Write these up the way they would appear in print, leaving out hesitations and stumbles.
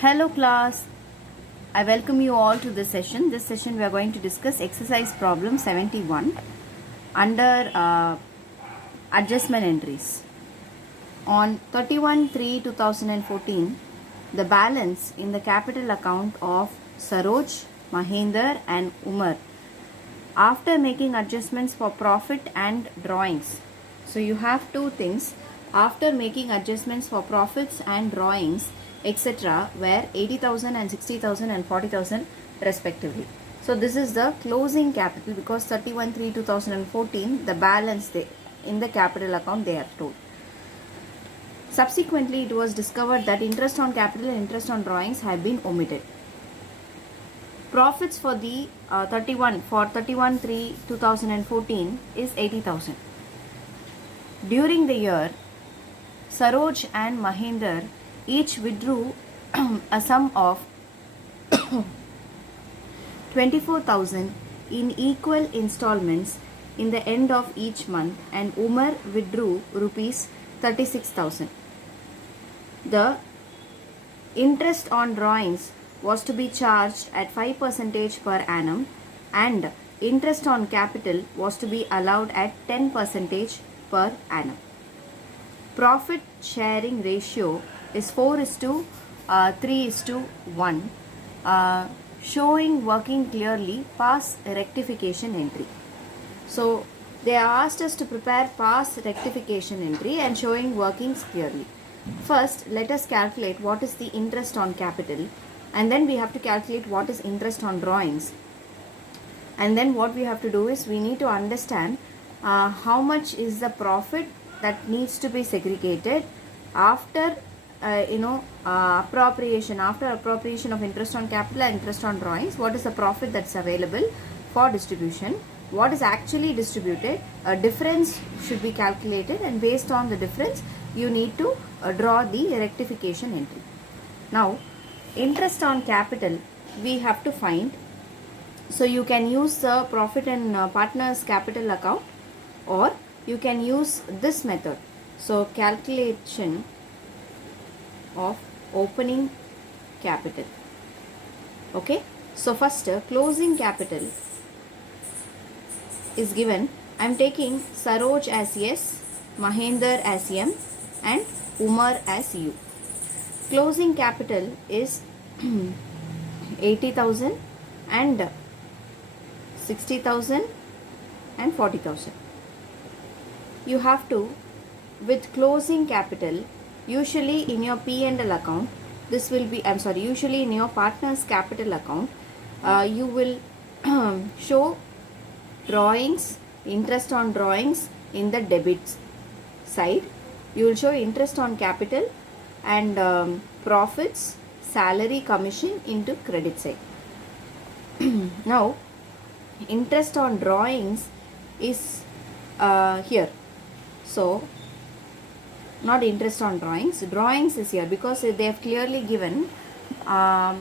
Hello class, I welcome you all to this session. This session we are going to discuss exercise problem 71 under adjustment entries. On 31/3/2014, the balance in the capital account of Saroj, Mahinder and Umar after making adjustments for profit and drawings. So you have two things. After making adjustments for profits and drawings, etc., were 80,000 and 60,000 and 40,000 respectively. So this is the closing capital because 31/3/2014 the balance in the capital account they have told. Subsequently, it was discovered that interest on capital and interest on drawings have been omitted. Profits for the 31/3/2014 is 80,000. During the year, Saroj and Mahinder each withdrew a sum of 24,000 in equal installments in the end of each month, and Umar withdrew rupees 36,000. The interest on drawings was to be charged at 5% per annum, and interest on capital was to be allowed at 10% per annum. Profit sharing ratio is 4:3:1, showing working clearly, pass rectification entry. So they asked us to prepare pass rectification entry and showing workings clearly. First, let us calculate what is the interest on capital, and then we have to calculate what is interest on drawings. And then what we have to do is we need to understand how much is the profit that needs to be segregated after appropriation of interest on capital and interest on drawings. What is the profit that's available for distribution? What is actually distributed? A difference should be calculated, and based on the difference you need to draw the rectification entry. Now, interest on capital we have to find. So you can use the profit and partners capital account, or you can use this method. So calculation of opening capital. Okay, so first closing capital is given. I am taking Saroj as S, Mahinder as M and Umar as U. Closing capital is 80,000 and 60,000 and 40,000. You have to, with closing capital, usually in your P&L account, this will be, usually in your partner's capital account, you will show drawings, interest on drawings in the debit side. You will show interest on capital and profits, salary, commission into credit side. Now, interest on drawings is here. So, not interest on drawings. Drawings is here because they have clearly given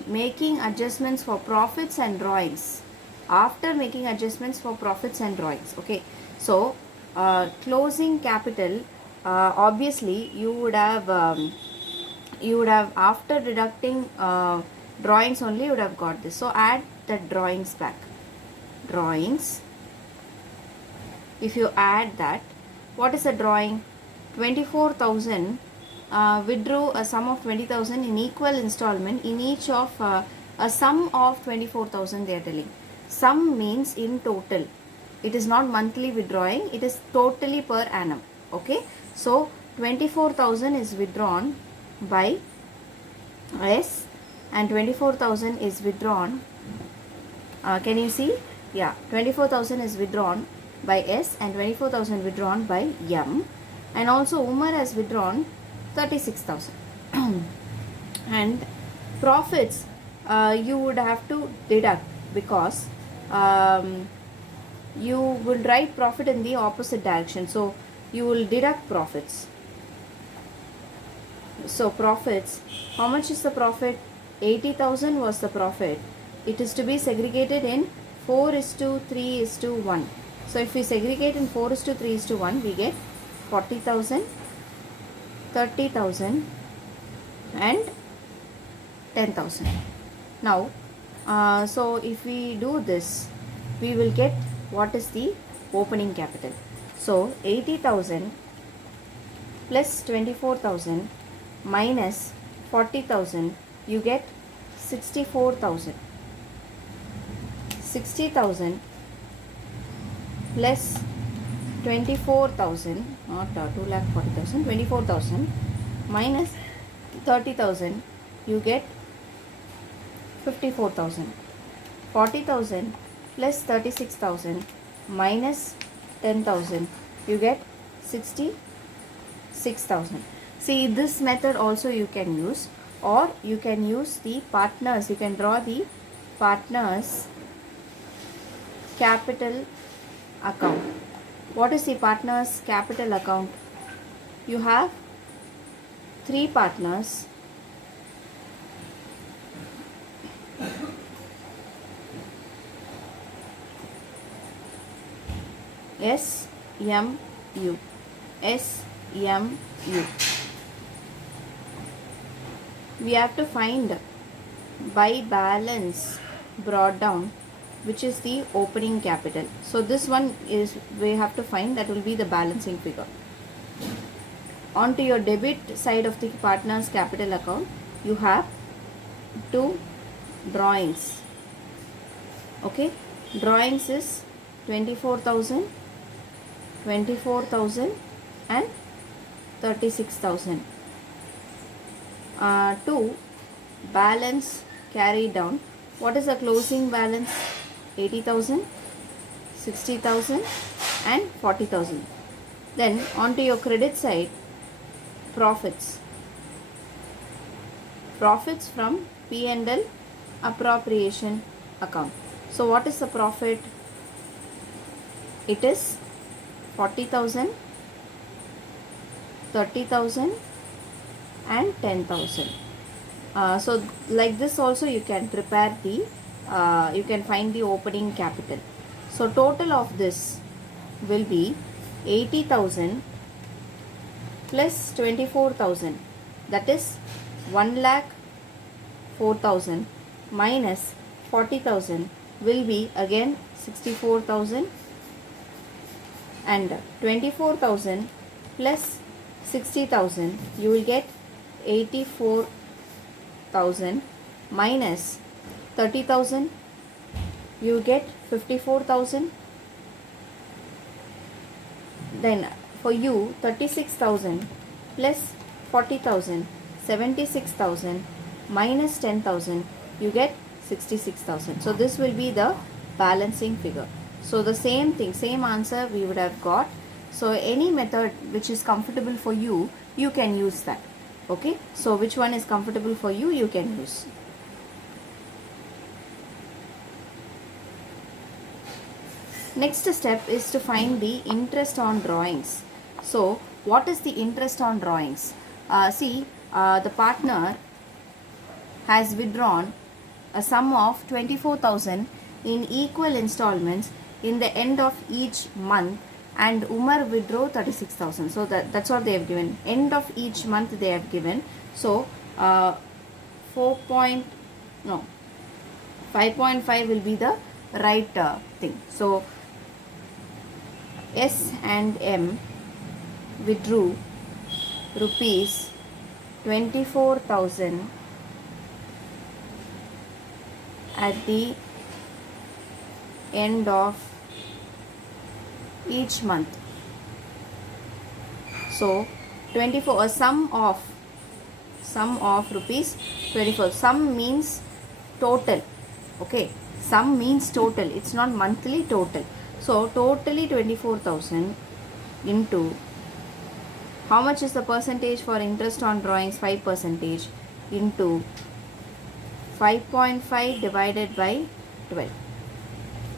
making adjustments for profits and drawings. After making adjustments for profits and drawings. Okay. So, closing capital, obviously you would have after deducting drawings only you would have got this. So, add the drawings back. Drawings. If you add that, what is a drawing? 24,000 withdrew a sum of 20,000 in equal installment in each of a sum of 24,000 they are telling. Sum means in total. It is not monthly withdrawing, it is totally per annum. Okay. So 24,000 is withdrawn by S and 24,000 is withdrawn. Can you see? Yeah, 24,000 is withdrawn by S and 24,000 withdrawn by M. And also Umar has withdrawn 36,000. And profits you would have to deduct because you will write profit in the opposite direction. So you will deduct profits. So profits, how much is the profit? 80,000 was the profit. It is to be segregated in 4:3:1. So if we segregate in 4:3:1, we get 40,000, 30,000 and 10,000. Now, so if we do this, we will get what is the opening capital. So 80,000 plus 24,000 minus 40,000, you get 64,000. 60,000 plus 24,000, not 2,40,000, 24,000 minus 30,000, you get 54,000. 40,000 plus 36,000 minus 10,000, you get 66,000. See, this method also you can use, or you can use the partners. You can draw the partners capital account. What is the partners capital account? You have 3 partners. SMU. We have to find by balance brought down, which is the opening capital. So this one is, we have to find, that will be the balancing figure. Onto your debit side of the partners capital account, you have 2 drawings. Okay, drawings is 24,000, 24,000 and 36,000. To balance carried down, what is the closing balance? 80,000, 60,000 and 40,000. Then onto your credit side, profits. Profits from P&L appropriation account. So what is the profit? It is 40,000, 30,000 and 10,000. So like this also you can prepare the, you can find the opening capital. So total of this will be 80,000 plus 24,000, that is 1,04,000 minus 40,000 will be again 64,000, and 24,000 plus 60,000, you will get 84,000 minus 30,000, you get 54,000. Then for you, 36,000 plus 40,000, 76,000 minus 10,000, you get 66,000. So this will be the balancing figure. So the same thing, same answer we would have got. So any method which is comfortable for you, you can use that. Okay, so which one is comfortable for you, you can use. Next step is to find the interest on drawings. So what is the interest on drawings? The partner has withdrawn a sum of 24,000 in equal installments in the end of each month, and Umar withdraw 36,000. So that's what they have given. End of each month they have given. So 5.5 will be the right thing. So S and M withdrew rupees 24,000 at the end of each month. So 24, a sum of rupees 24. Sum means total. Okay, sum means total, it's not monthly, total. So totally 24,000 into, how much is the percentage for interest on drawings? 5% into 5.5 divided by 12.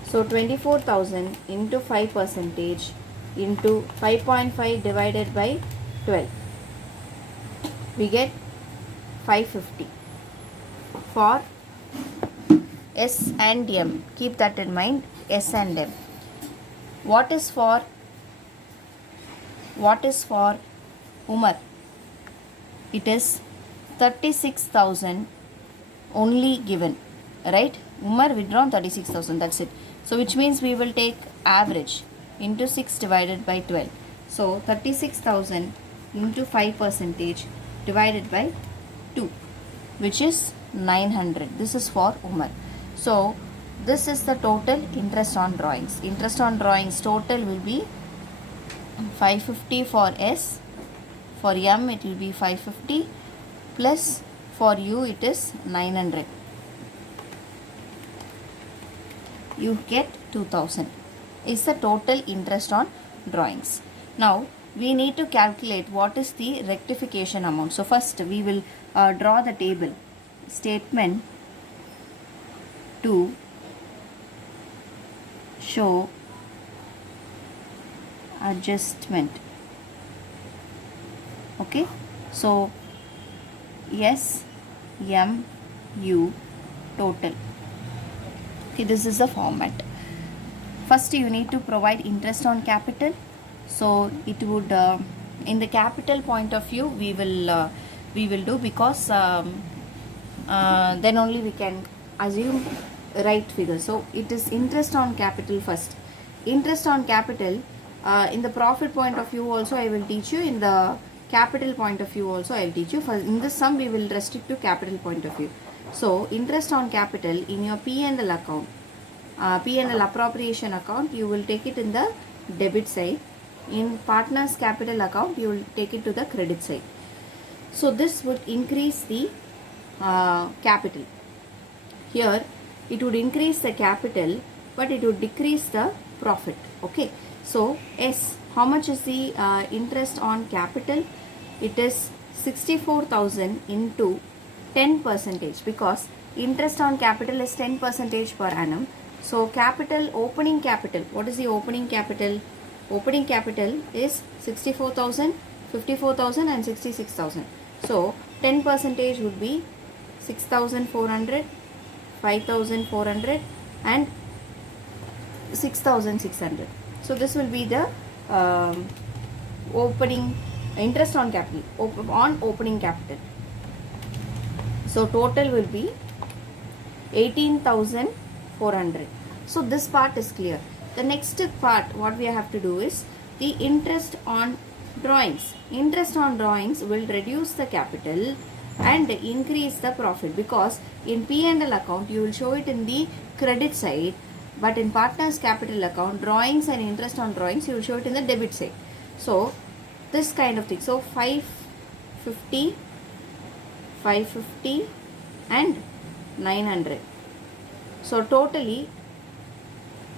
So 24,000 into 5% into 5.5 divided by 12. We get 550 for S and M. Keep that in mind, S and M. What is for Umar? It is 36,000 only given, right? Umar withdrawn 36,000, that's it. So which means we will take average into 6 divided by 12. So 36,000 into 5 percentage divided by 2, which is 900. This is for Umar. So this is the total interest on drawings. Interest on drawings total will be 550 for S. For M it will be 550 plus for U it is 900. You get 2000 is the total interest on drawings. Now we need to calculate what is the rectification amount. So first we will draw the table. Statement to show adjustment. Okay, so S M U total. Okay, this is the format. First you need to provide interest on capital. So it would in the capital point of view we will do, because then only we can assume right figure. So it is interest on capital first. Interest on capital in the profit point of view also I will teach you, in the capital point of view also I will teach you. In this sum we will restrict to capital point of view. So interest on capital in your P&L account, P&L appropriation account, you will take it in the debit side. In partners capital account you will take it to the credit side. So this would increase the capital. Here it would increase the capital but it would decrease the profit. Okay, so S, how much is the interest on capital? It is 64,000 into 10 percentage, because interest on capital is 10 percentage per annum. So capital, opening capital, what is the opening capital? Opening capital is 64,000, 54,000 and 66,000. So 10 percentage would be 6,400, 5,400 and 6,600. So this will be the opening interest on capital, on opening capital. So total will be 18,400. So this part is clear. The next part what we have to do is the interest on drawings. Interest on drawings will reduce the capital and increase the profit, because in P&L account you will show it in the credit side, but in partners capital account, drawings and interest on drawings you will show it in the debit side. So this kind of thing. So 550 and 900. So totally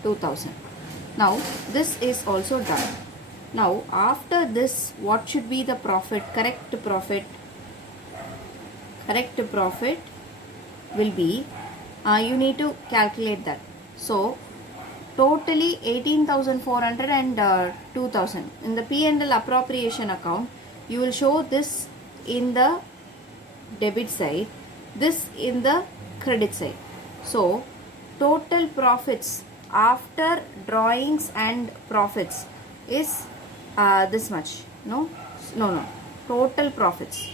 2000. Now this is also done. Now after this, what should be the profit? Correct profit will be, you need to calculate that. So totally 18,400 and 2,000. In the P&L appropriation account you will show this in the debit side, this in the credit side. So total profits after drawings and profits is this much. No, total profits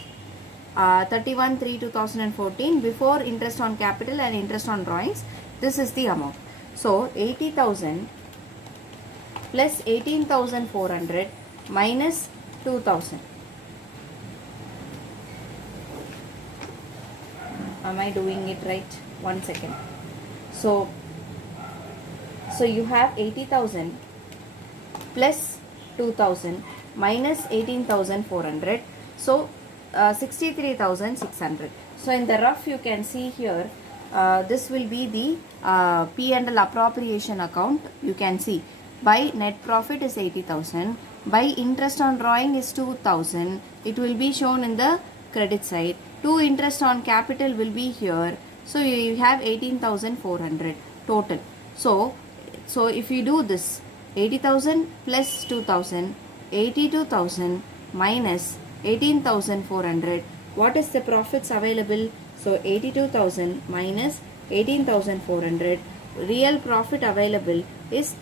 31/3/2014 before interest on capital and interest on drawings. This is the amount. So 80,000 plus 18,400 minus 2,000. Am I doing it right? One second. So you have 80,000 plus 2,000 minus 18,400. So 63,600. So in the rough you can see here, this will be the P&L appropriation account. You can see by net profit is 80,000, by interest on drawing is 2,000. It will be shown in the credit side. To interest on capital will be here. So you have 18,400 total. So if you do this, 80,000 plus 2,000, 82,000 minus 18,400, what is the profits available? So 82,000 minus 18,400, real profit available is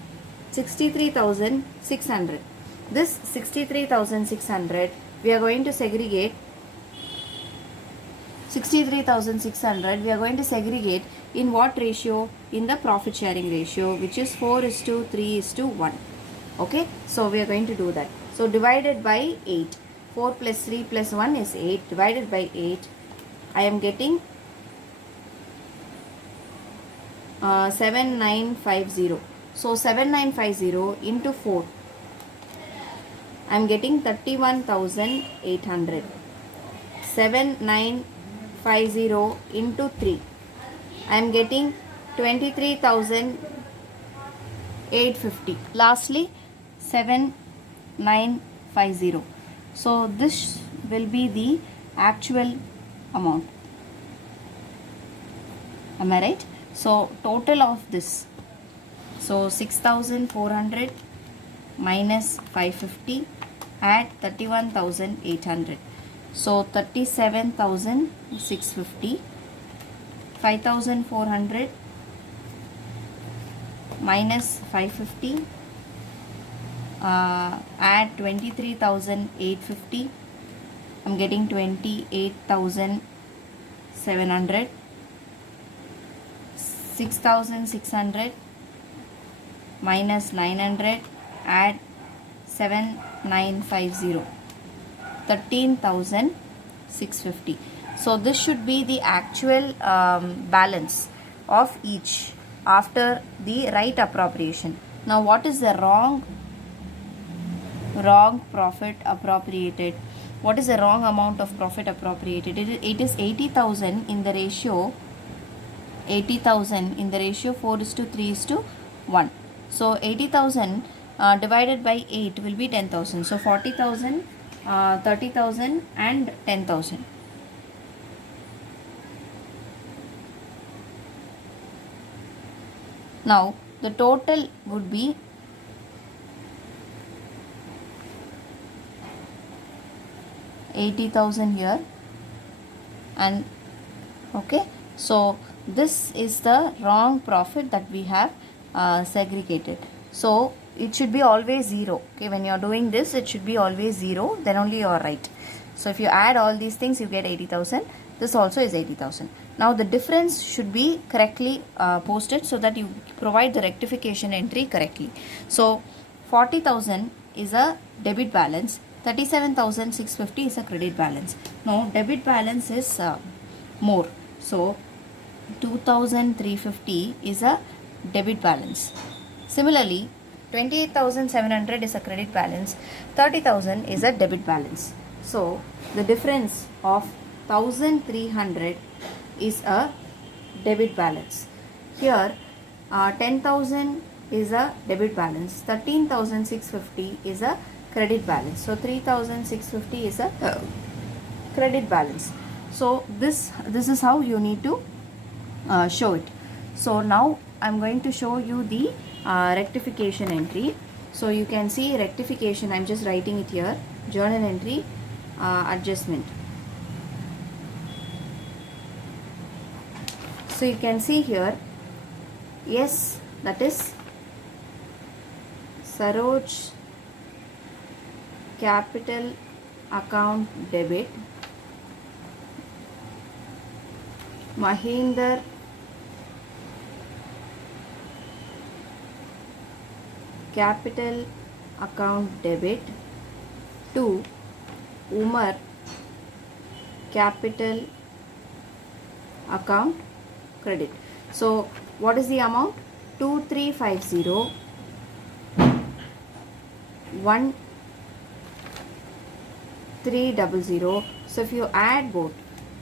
63,600. This 63,600 we are going to segregate 63,600 we are going to segregate in what ratio? In the profit sharing ratio, which is 4:3:1. Okay, so we are going to do that. So divided by 8. 4 plus 3 plus 1 is 8. Divided by 8, I am getting 7950. So 7950 into 4, I am getting 31,800. 7950 into 3, I am getting 23,850. Lastly, 7950. So this will be the actual amount. Am I right? So total of this. So 6,400 minus 550, add 31,800. So 37,650. 5,400 minus 550, add 23,850. I'm getting 28,700. 6,600 minus 900, add 7,950. 13,650. So this should be the actual balance of each after the right appropriation. Now what is the wrong profit appropriated? What is the wrong amount of profit appropriated? It is 80,000 in the ratio 4:3:1. So 80,000 divided by 8 will be 10,000. So 40,000, 30,000 and 10,000. Now the total would be 80,000 here, and okay, so this is the wrong profit that we have segregated. So it should be always 0. Okay, when you are doing this, it should be always 0, then only you are right. So if you add all these things, you get 80,000. This also is 80,000. Now the difference should be correctly posted so that you provide the rectification entry correctly. So 40,000 is a debit balance, 37,650 is a credit balance. Now debit balance is more. So 2,350 is a debit balance. Similarly, 28,700 is a credit balance, 30,000 is a debit balance. So the difference of 1,300 is a debit balance. Here 10,000 is a debit balance, 13,650 is a credit balance. So 3,650 is a credit balance. So this is how you need to show it. So now I'm going to show you the rectification entry. So you can see rectification, I'm just writing it here, journal entry, adjustment. So you can see here, yes, that is Saroj capital account debit, Mahinder capital account debit to Umar capital account credit. So what is the amount? 2350 1300. So if you add both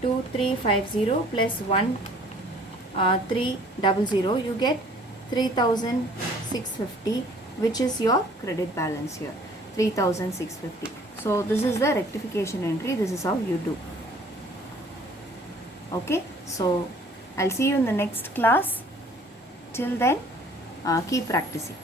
2350 plus 1300, you get 3,650, which is your credit balance here, 3,650. So this is the rectification entry. This is how you do. Okay, so I'll see you in the next class. Till then, keep practicing.